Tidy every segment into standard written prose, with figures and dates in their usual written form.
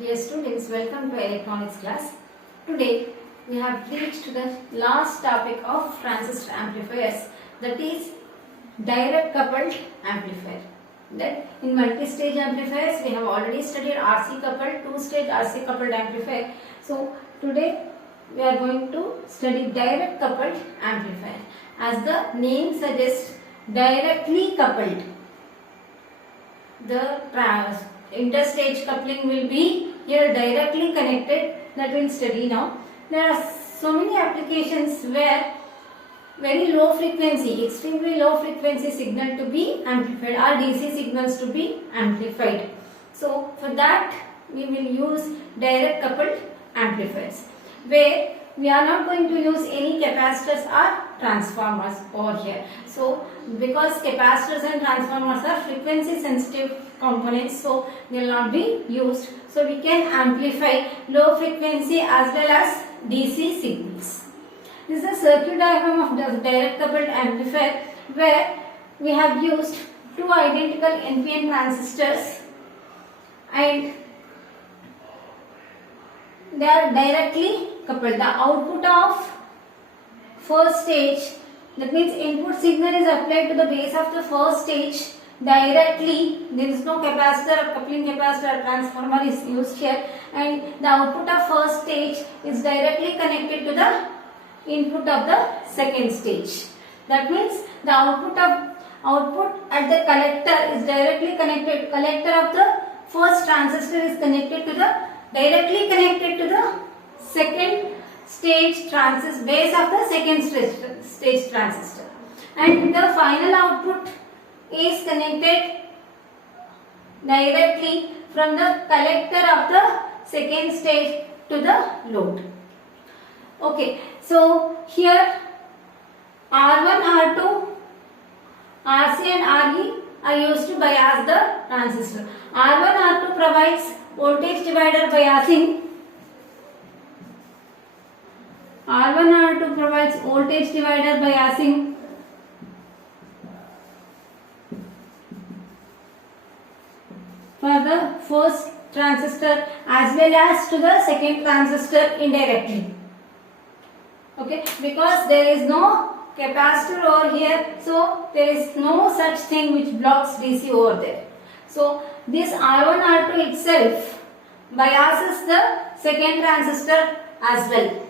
Dear students, welcome to electronics class. Today we have reached the last topic of transistor amplifiers, that is direct coupled amplifier. That in multi-stage amplifiers we have already studied RC coupled, two-stage RC coupled amplifier. So today we are going to study direct coupled amplifier. As the name suggests, directly coupled. The interstage coupling will be here directly connected, that we'll study now. There are so many applications where very low frequency, extremely low frequency signal to be amplified or DC signals to be amplified. So for that we will use direct coupled amplifiers, where we are not going to use any capacitors or transformers over here. So because capacitors and transformers are frequency sensitive components, so they will not be used. So we can amplify low frequency as well as DC signals. This is a circuit diagram of the direct coupled amplifier, where we have used two identical NPN transistors and they are directly coupled. The output of first stage, that means input signal is applied to the base of the first stage directly. There is no capacitor or coupling capacitor or transformer is used here, and the output of first stage is directly connected to the input of the second stage. That means the output at the collector is directly connected. Collector of the first transistor is connected to the directly connected to the second stage transistor, base of the second stage transistor, and the final output is connected directly from the collector of the second stage to the load. Okay, so here R1, R2, RC and RE are used to bias the transistor. R1, R2 provides voltage divider biasing. R1, R2 provides voltage divider biasing. For the first transistor as well as to the second transistor indirectly. Okay, because there is no capacitor over here, so there is no such thing which blocks DC over there. So this R1, R2 itself biases the second transistor as well.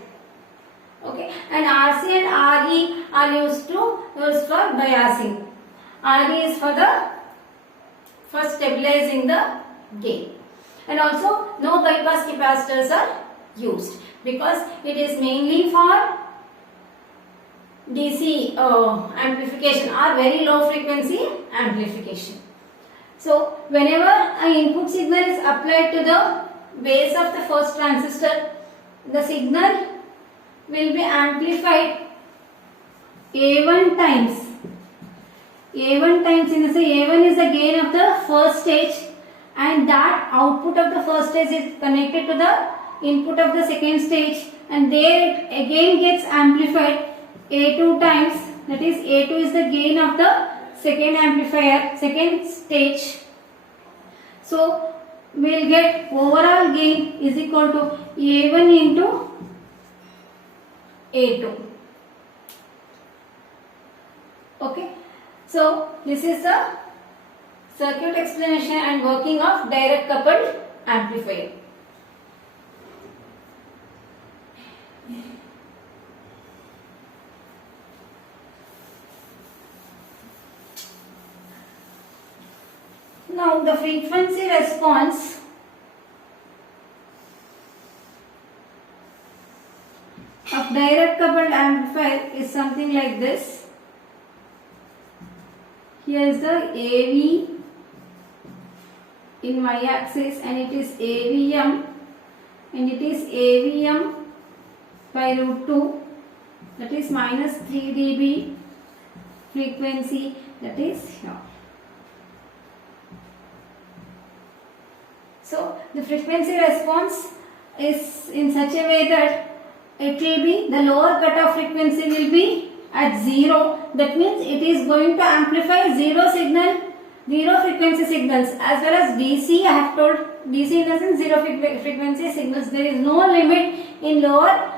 Okay, and RC and RE are used for biasing. RE is for stabilizing the gain, and also no bypass capacitors are used because it is mainly for DC amplification or very low frequency amplification. So whenever an input signal is applied to the base of the first transistor, the signal will be amplified A1 times. A1 times, in the say A1 is the gain of the first stage, and that output of the first stage is connected to the input of the second stage, and there again gets amplified A2 times. That is, A2 is the gain of the second amplifier, second stage. So we will get overall gain is equal to A1 into A2. Okay. So this is the circuit explanation and working of direct coupled amplifier. Now the frequency response of direct coupled amplifier is something like this. Here is the AV in y-axis, and it is AVM, and it is AVM by root 2, that is minus 3 dB frequency, that is here. So the frequency response is in such a way that it will be, the lower cutoff frequency will be at 0. That means it is going to amplify 0 signal zero frequency signals as well as DC. I have told DC in the sense zero frequency signals. There is no limit in lower.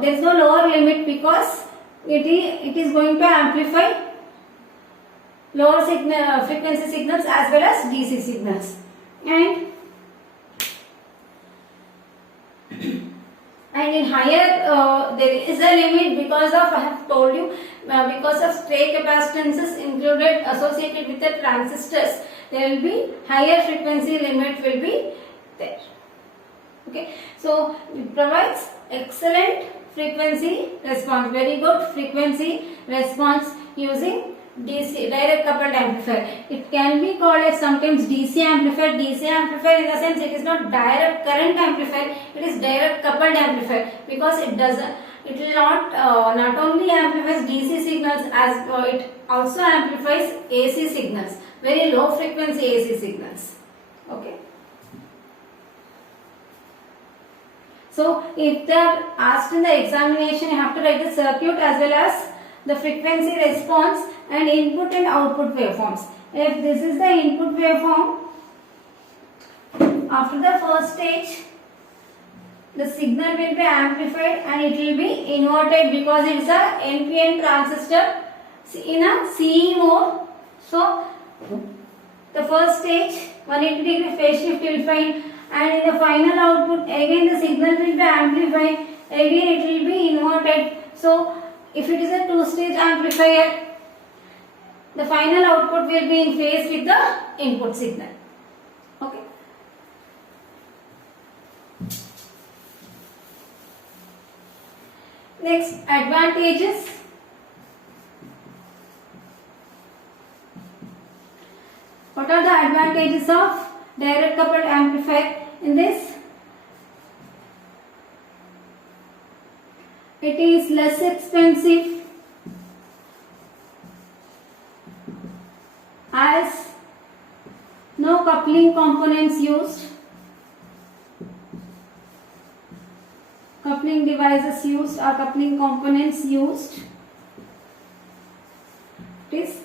There is no lower limit because it is going to amplify lower frequency signals as well as DC signals. And in higher there is a limit because of, I have told you, because of stray capacitances included associated with the transistors, there will be higher frequency limit will be there. Okay, so it provides excellent frequency response, very good frequency response using DC, direct coupled amplifier. It can be called as sometimes DC amplifier. DC amplifier in the sense it is not direct current amplifier, it is direct coupled amplifier, because it will not only amplifies DC signals, as it also amplifies AC signals, very low frequency AC signals. Okay. So if they are asked in the examination, you have to write the circuit as well as the frequency response and input and output waveforms. If this is the input waveform, after the first stage, the signal will be amplified and it will be inverted because it is a NPN transistor in a CE mode. So the first stage 180 degree phase shift will find, and in the final output again the signal will be amplified, again it will be inverted. So if it is a two-stage amplifier, the final output will be in phase with the input signal. Okay. Next, advantages. What are the advantages of direct coupled amplifier? In this, it is less expensive as no coupling components used, coupling devices used or coupling components used. This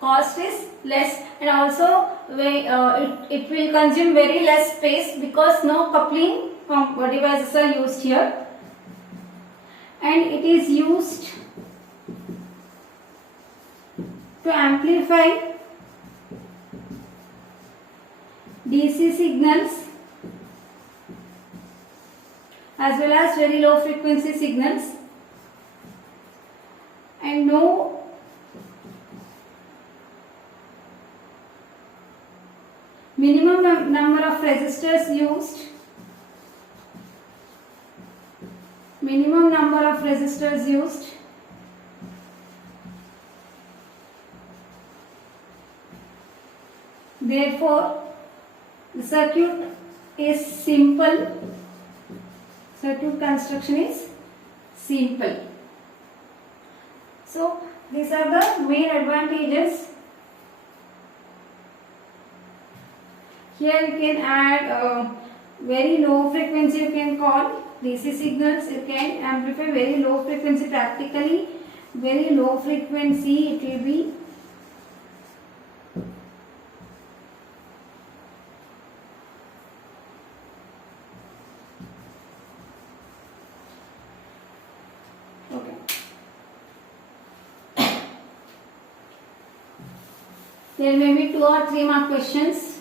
cost is less, and also it will consume very less space because no coupling devices are used here, and it is used to amplify DC signals as well as very low frequency signals, and no minimum number of resistors used. Minimum number of resistors used. Therefore, the circuit is simple. Circuit construction is simple. So, these are the main advantages. Here you can add very low frequency, you can call DC signals, you can amplify very low frequency, practically very low frequency it will be. Okay. There may be 2 or 3 more questions.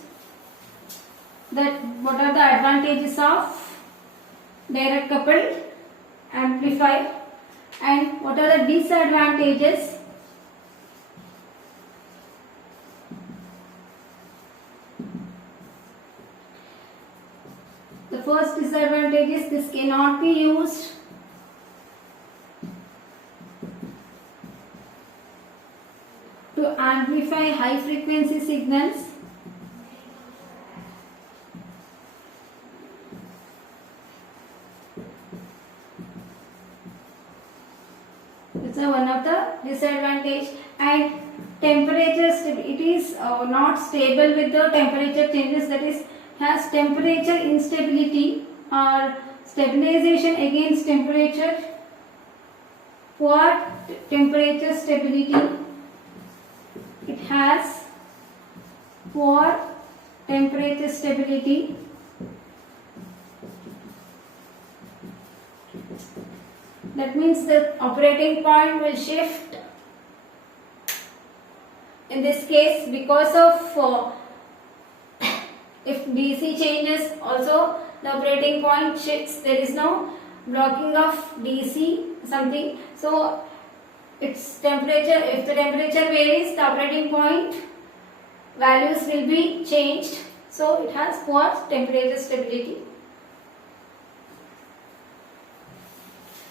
That what are the advantages of direct coupled amplifier and what are the disadvantages? The first disadvantage is this cannot be used to amplify high frequency signals. It's one of the disadvantage. And temperatures, it is not stable with the temperature changes, that is has temperature instability or stabilization against temperature. For temperature stability, it has poor temperature stability. That means the operating point will shift. In this case, because of if DC changes, also the operating point shifts. There is no blocking of DC something. So its temperature, if the temperature varies, the operating point values will be changed. So it has poor temperature stability.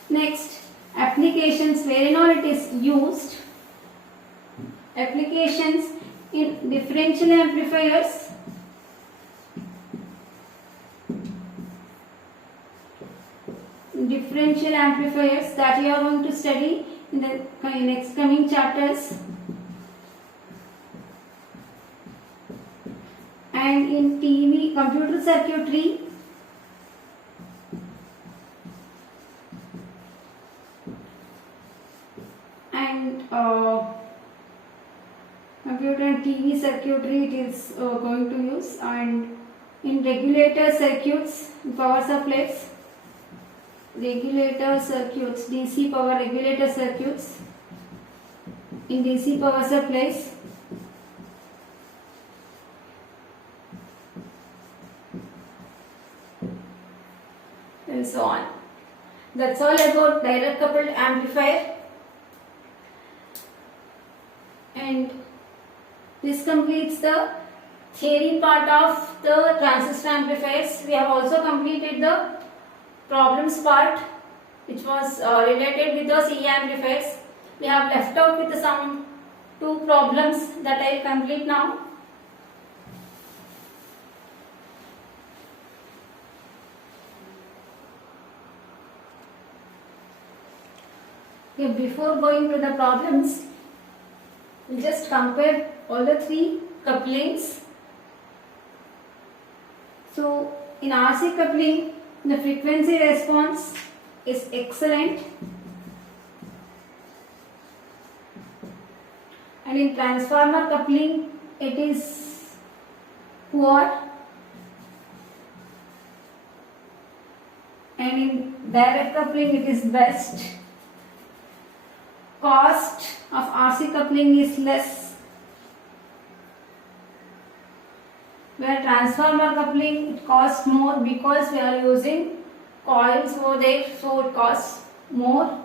Next, applications wherein all it is used. Applications in differential amplifiers. Differential amplifiers that you are going to study in the next coming chapters. And in TV, computer circuitry. And computer and TV circuitry it is going to use, and in regulator circuits, power supplies, regulator circuits, DC power regulator circuits, in DC power supplies, and so on. That's all about direct coupled amplifier. And this completes the theory part of the transistor amplifiers. We have also completed the problems part, which was related with the CE amplifiers. We have left out with some 2 problems that I will complete now. Okay, before going to the problems, we'll just compare all the 3 couplings. So in RC coupling, the frequency response is excellent, and in transformer coupling it is poor, and in direct coupling it is best. Cost of RC coupling is less, where transformer coupling it costs more because we are using coils over there, so it costs more,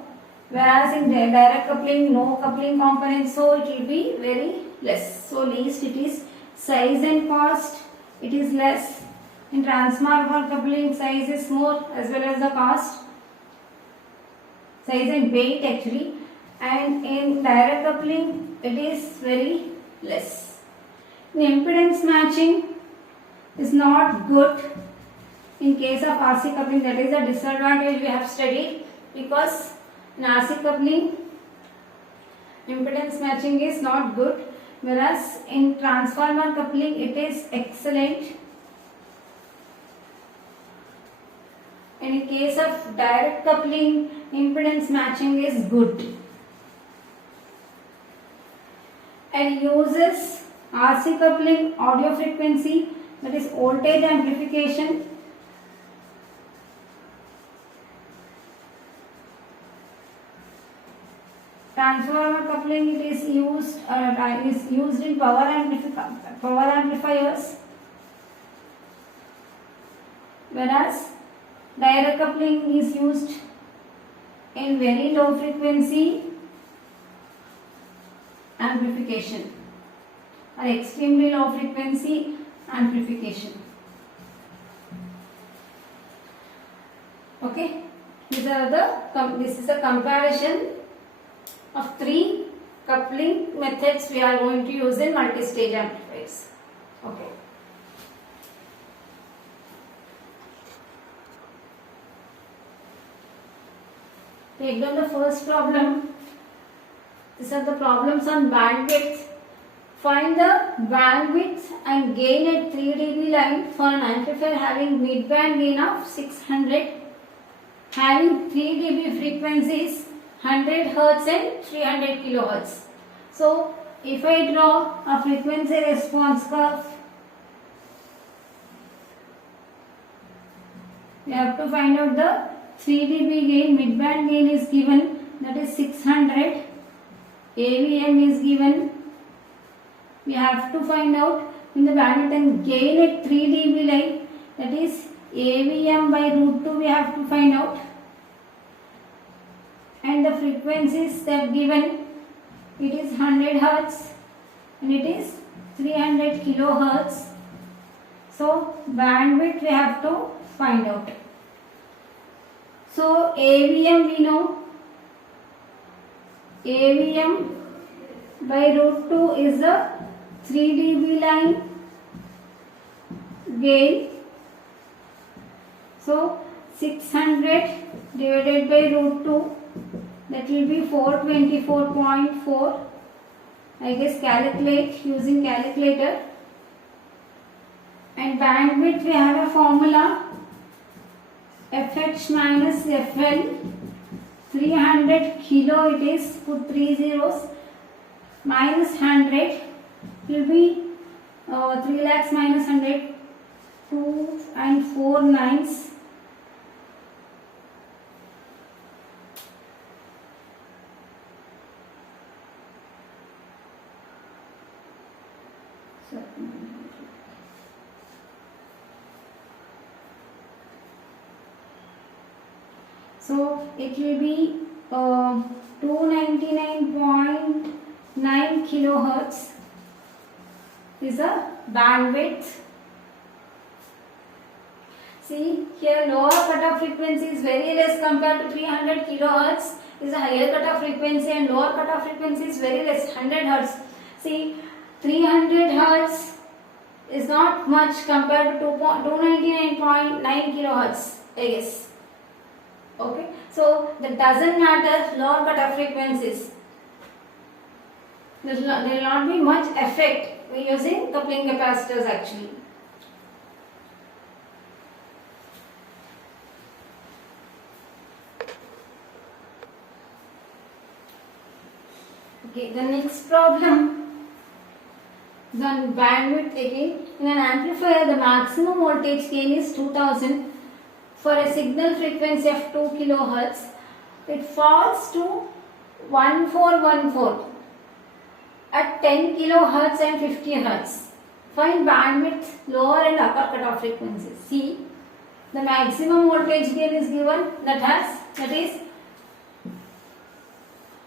whereas in direct coupling no coupling components, so it will be very less. So least it is size and cost it is less. In transformer coupling size is more as well as the cost, size and weight actually, and in direct coupling it is very less. In impedance matching is not good in case of RC coupling. That is a disadvantage we have studied, because in RC coupling impedance matching is not good, whereas in transformer coupling it is excellent. And in case of direct coupling, impedance matching is good, and uses RC coupling audio frequency, that is voltage amplification. Transformer coupling it is used in power amplifiers, whereas direct coupling is used in very low frequency amplification or extremely low frequency amplification. Okay, this is a comparison of 3 coupling methods we are going to use in multi-stage amplifiers. Okay. Take down the first problem. These are the problems on bandwidth. Find the bandwidth and gain at 3 dB line for an amplifier having midband gain of 600, having 3 dB frequencies 100 Hz and 300 kHz. So if I draw a frequency response curve, we have to find out the 3 dB gain. Midband gain is given, that is 600. AVM is given. We have to find out in the bandwidth and gain at 3 dB line, that is AVM by root 2 we have to find out. And the frequencies they have given, it is 100 Hertz and it is 300 kilohertz. So bandwidth we have to find out. So AVM we know, AVM by root 2 is the 3 dB line gain. So 600 divided by root 2, that will be 424.4. I guess calculate using calculator. And bandwidth we have a formula, FH minus FL, 300 kilo it is, put 3 zeros, minus 100 will be 3 lakhs minus 100, 2 and 4 nines. So it will be 299.9 kilohertz is a bandwidth. See here, lower cutoff frequency is very less compared to 300 kilohertz is a higher cutoff frequency, and lower cutoff frequency is very less, 100 hertz. See, 300 hertz is not much compared to 299.9 kilohertz, I guess. Okay, so that doesn't matter, lower cutoff frequencies. There will not be much effect using coupling capacitors actually. Okay, the next problem is on bandwidth again. In an amplifier, the maximum voltage gain is 2000 for a signal frequency of 2 kilohertz. It falls to 1414 at 10 kilohertz and 50 hertz. Find bandwidth, lower and upper cutoff frequencies. See, the maximum voltage gain is given, that is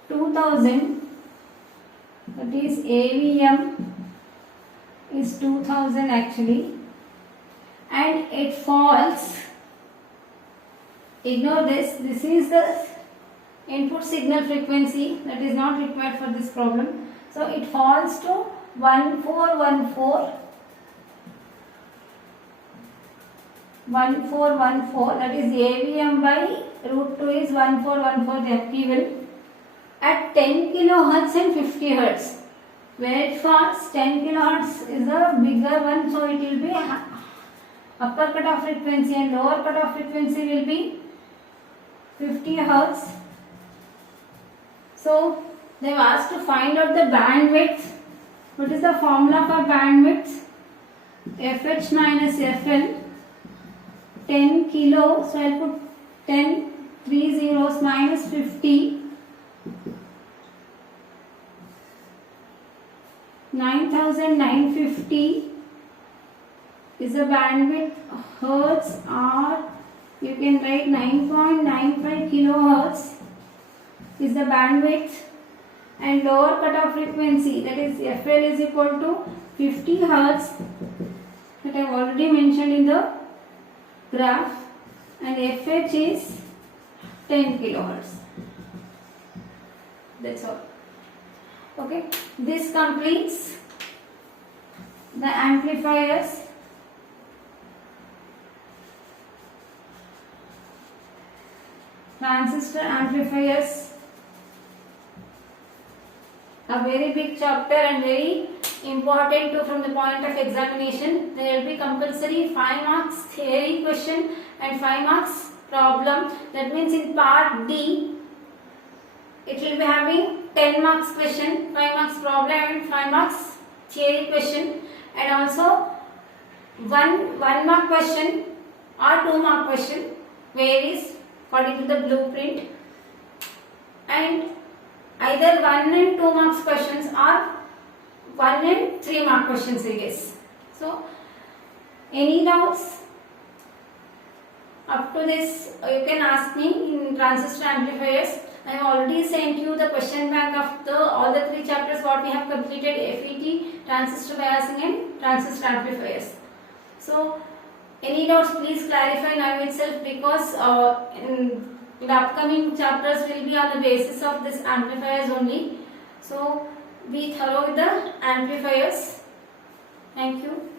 2000. That is AVM is 2000 actually, and it falls, ignore this, this is the input signal frequency that is not required for this problem. So it falls to 1414, that is AVM by root 2 is 1414 they have given at 10 kilohertz and 50 hertz. Where it falls, 10 kilohertz is a bigger one, so it will be upper cutoff frequency, and lower cutoff frequency will be 50 hertz. So they have asked to find out the bandwidth. What is the formula for bandwidth? FH minus FL, 10 kilo, so I will put 10, 3 zeros minus 50, 9950 is the bandwidth. Hertz, or you can write 9.95 kilohertz is the bandwidth, and lower cutoff frequency, that is FL is equal to 50 hertz that I have already mentioned in the graph, and FH is 10 kilohertz. That's all. Okay, this completes the amplifiers. Transistor amplifiers, a very big chapter and very important too from the point of examination. There will be compulsory 5 marks theory question and 5 marks problem. That means in part D it will be having 10 marks question, 5 marks problem and 5 marks theory question, and also one mark question or 2 mark question varies according to the blueprint, and either 1 and 2 marks questions or 1 and 3 mark question series. So any doubts up to this you can ask me in transistor amplifiers. I have already sent you the question bank of all the 3 chapters what we have completed: FET, transistor biasing and transistor amplifiers. So any doubts please clarify now itself, because in the upcoming chapters will be on the basis of this amplifiers only. So be thorough with the amplifiers. Thank you.